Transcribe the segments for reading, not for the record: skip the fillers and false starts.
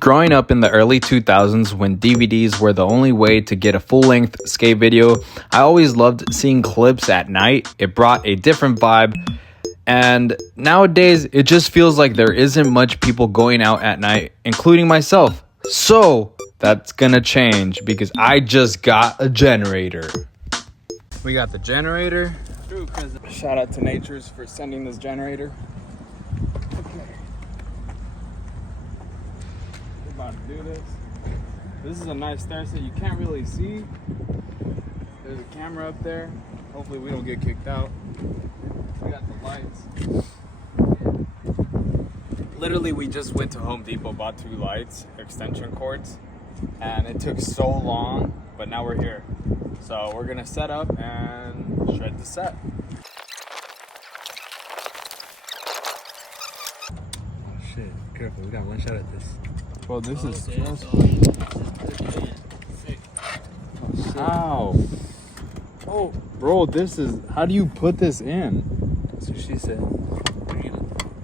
Growing up in the early 2000s when DVDs were the only way to get a full-length skate video, I always loved seeing clips at night. It brought a different vibe. And nowadays, it just feels like there isn't much people going out at night, including myself. So that's gonna change because I just got a generator. We got the generator. Shout out to Natures for sending this generator. Okay. We're about to do this. This is a nice stair set you can't really see. There's a camera up there. Hopefully we don't get kicked out. We got the lights. Literally, we just went to Home Depot, bought 2 lights, extension cords, and it took so long, but now we're here. So we're gonna set up and shred the set. Oh shit, careful, we got one shot at this. Bro, this is stressful. Ow. Oh, bro, this is, how do you put this in? That's what she said.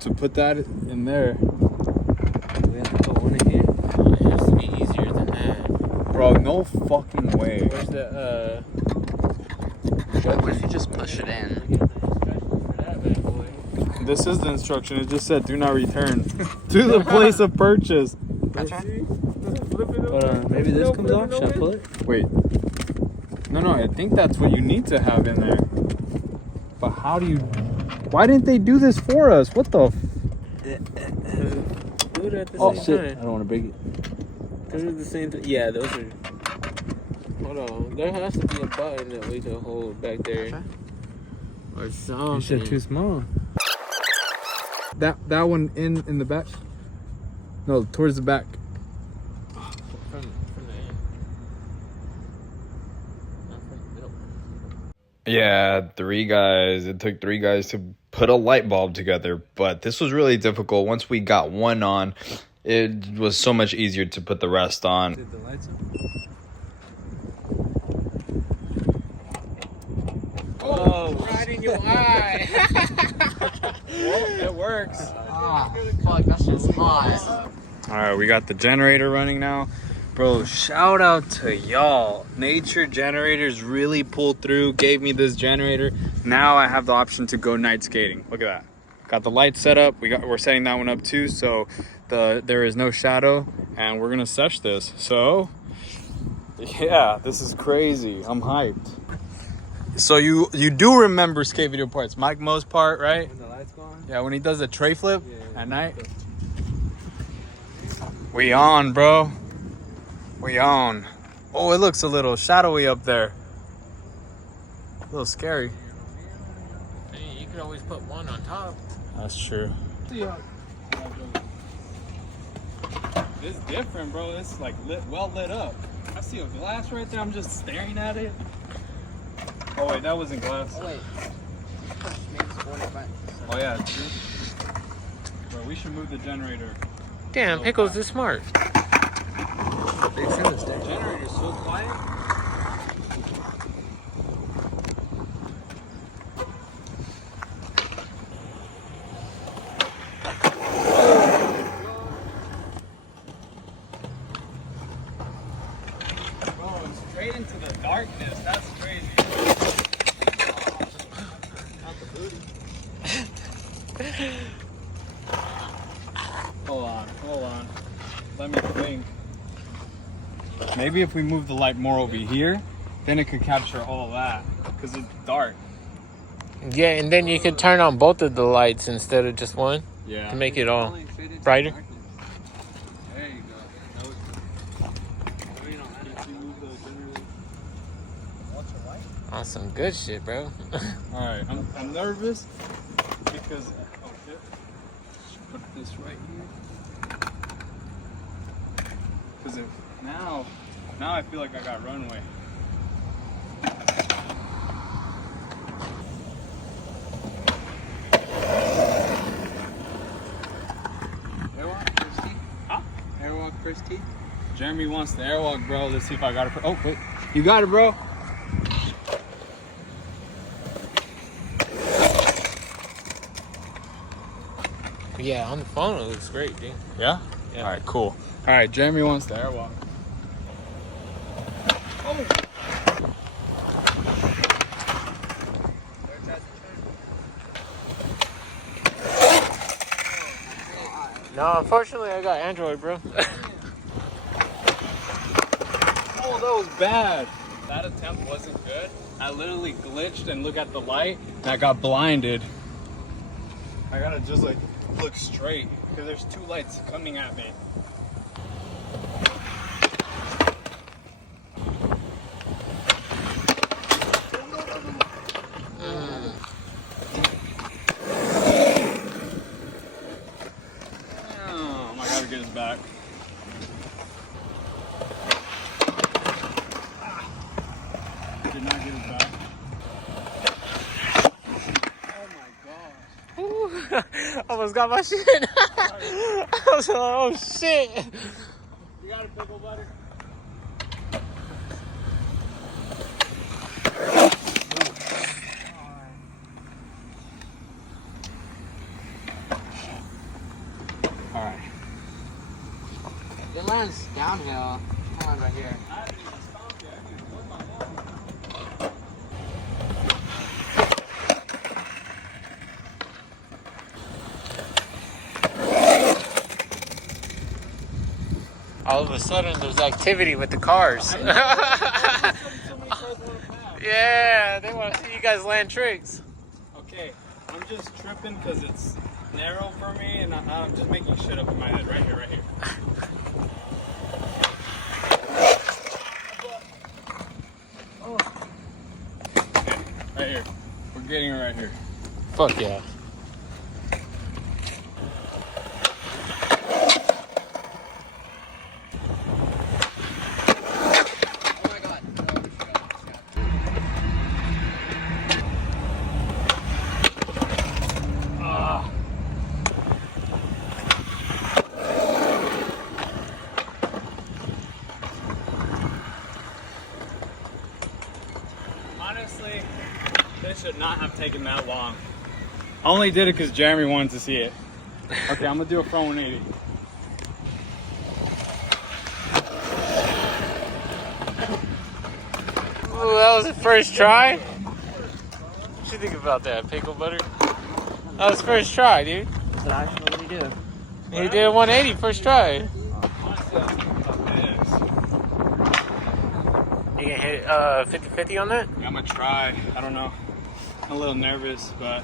To put that in there. We have to put one in here. It has to be easier than that. Bro, no fucking way. Where's the what if you just push it in? This is the instruction. It just said do not return to the place of purchase. That's right. Maybe this comes off. Should I pull it? Wait. No, I think that's what you need to have in there. But how do you... Why didn't they do this for us? What the... Do it at the Oh, same shit. time. I don't want to break it. Those are the same thing. Yeah, those are. Hold on. There has to be a button that we can hold back there. Or something. You said too small. That one in the back? No, towards the back. From the end. Yeah, 3 guys. It took 3 guys to put a light bulb together, but this was really difficult. Once we got one on, it was so much easier to put the rest on. Did the lights on? Oh, right in your eye. It works. Ah, fuck, that's just hot. All right, we got the generator running now. Bro, shout out to y'all. Nature Generators really pulled through, gave me this generator. Now I have the option to go night skating. Look at that. Got the lights set up. We're setting that one up too, so there is no shadow, and we're gonna sesh this. So yeah, this is crazy. I'm hyped. So you do remember skate video parts, Mike Mo's part, right? When the lights go on? Yeah, when he does the tray flip at night. Yeah. We on, bro. We on. Oh, it looks a little shadowy up there. A little scary. Hey, you could always put one on top. That's true. It's different, bro. It's like well lit up. I see a glass right there. I'm just staring at it. Oh wait, that wasn't glass. Oh wait. Oh yeah, it's true. Bro, we should move the generator. Damn, Pickles is smart. They send us there. The generator's so quiet. Bro, it's straight into the darkness. That's crazy. Not the booty. Hold on. Let me think. Maybe if we move the light more over here, then it could capture all that, because it's dark. Yeah, and then you could turn on both of the lights instead of just one Yeah. to make it all brighter. There you go. On some good shit, bro. Alright, I'm nervous because put this right here. Because if now I feel like I got runway. Airwalk, first tee? Huh? Airwalk, first tee? Jeremy wants the airwalk, bro. Let's see if I got it. Oh, wait. You got it, bro. Yeah, on the phone it looks great, dude. Yeah? Yeah. All right, cool. All right, Jeremy wants the airwalk. Oh. No, unfortunately, I got Android, bro. Oh, that was bad. That attempt wasn't good. I literally glitched and looked at the light, and I got blinded. I gotta just like look straight because there's two lights coming at me. Oh, I gotta get his back. Did not get his back. Oh my gosh. Almost got my shit. I was like, oh shit. You got a pickle, buddy? All right. It lands downhill. Come on, right here. All of a sudden, there's activity with the cars. Yeah, they want to see you guys land tricks. Okay, I'm just tripping because it's narrow for me, and I'm just making shit up in my head. Right here, right here. Okay, right here. We're getting it right here. Fuck yeah. Oh my god. Honestly, this should not have taken that long. I only did it because Jeremy wanted to see it. Okay, I'm gonna do a front 180. Ooh, that was the first try? What you think about that, pickle butter? That was first try, dude. That's actually what we do. He did a 180 first try. Honestly, I'm thinking about this. You can hit 50-50 on that? Yeah, I'm gonna try. I don't know. I'm a little nervous, but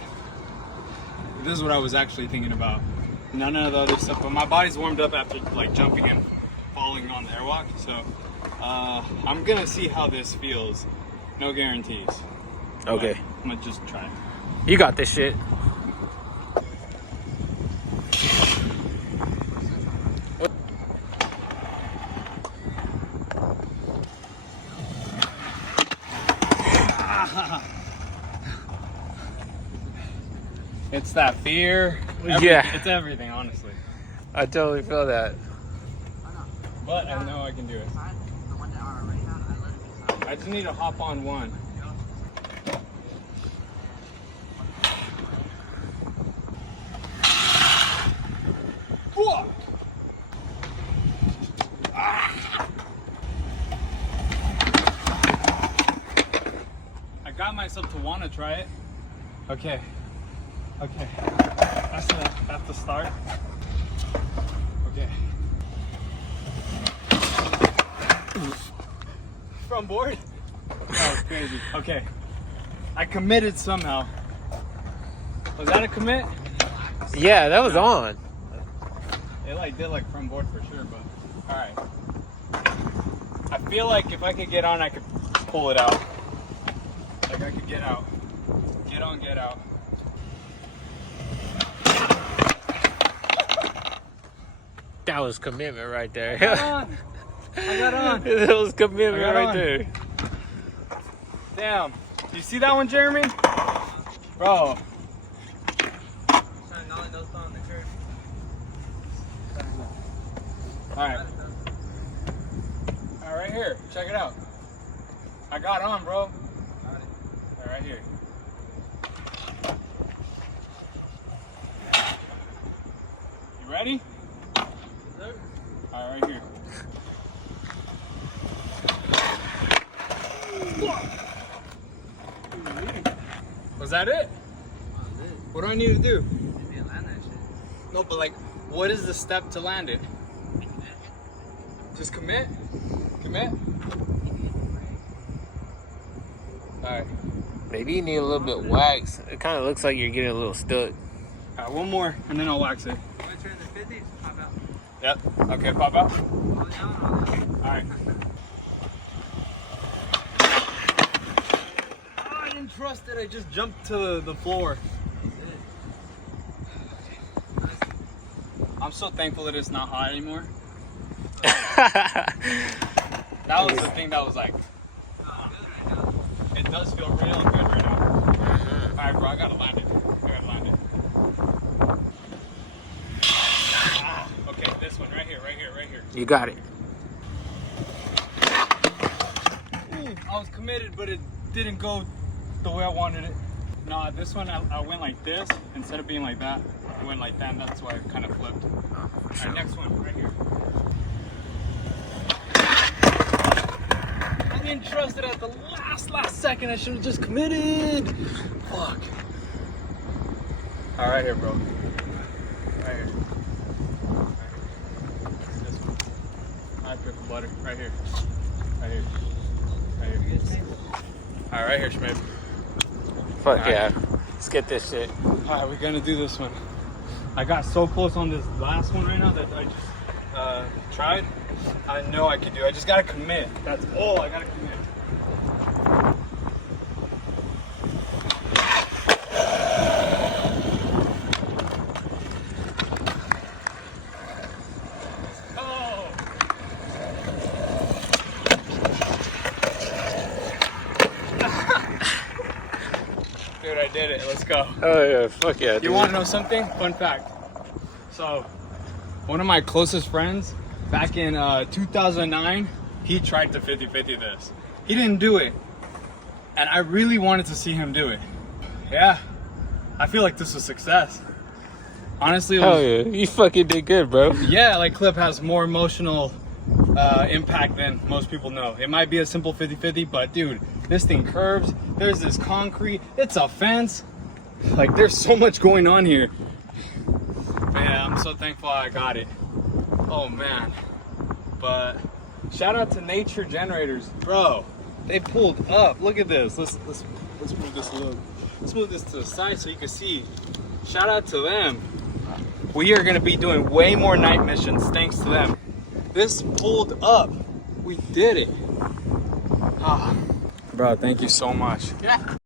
this is what I was actually thinking about. None of the other stuff, but my body's warmed up after like jumping and falling on the airwalk, so I'm gonna see how this feels. No guarantees. Okay. But I'm gonna just try. You got this shit. It's that fear. Yeah. It's everything, honestly. I totally feel that. But I know I can do it. I just need to hop on one. I got myself to want to try it. Okay. Okay. That's the start. Okay. From board? That was crazy. Okay. I committed somehow. Was that a commit? Yeah, that was on. It like did like from board for sure, but all right. I feel like if I could get on, I could pull it out. Like I could get out. Get on, get out. That was commitment right there. Got on. I got on. That was commitment I got right on. there. Damn. You see that one, Jeremy? Bro. Alright. Alright, right here. Check it out. I got on, bro. Alright, right here. You ready? Was that it? What do I need to do? No, but like, what is the step to land it? Just commit? Commit? Alright. Maybe you need a little bit wax. It kind of looks like you're getting a little stuck. Alright, one more, and then I'll wax it. Want to turn the 50s? Pop out. Yep. Okay, pop out. Hold down. Alright. Oh, I didn't trust it. I just jumped to the floor. I'm so thankful that it's not hot anymore. That was the thing that was like, it does feel real good right now. Alright, bro, I gotta land it. Okay, this one right here. You got it. I was committed, but it didn't go the way I wanted it. Nah, this one I went like this instead of being like that. I went like that, and that's why I kind of flipped. Alright, next one right here. I didn't trust it at the last second. I should have just committed. Fuck. All right, here, bro. Right here. This one. I pickle butter. Right here. Right here. All right, right here, Schmidt. Fuck All yeah. right. Let's get this shit. All right, we're gonna do this one. I got so close on this last one right now that I just tried. I know I can do it. I just gotta commit. That's all I gotta commit. Oh. Dude, I did it. Let's go. Oh yeah, fuck yeah. You want to know something? Fun fact. So, one of my closest friends back in 2009, he tried to 50-50 this. He didn't do it. And I really wanted to see him do it. Yeah, I feel like this was success. Honestly, it was, Hell yeah, you fucking did good, bro. yeah, like Clip has more emotional impact than most people know. It might be a simple 50-50, but dude, this thing curves. There's this concrete. It's a fence. Like, there's so much going on here. But yeah, I'm so thankful I got it. Oh man. But shout out to Nature Generators, bro. They pulled up. Look at this. Let's move this a little. Let's move this to the side so you can see. Shout out to them. We are gonna be doing way more night missions thanks to them. This pulled up. We did it. Ah, bro, thank you so much. Yeah.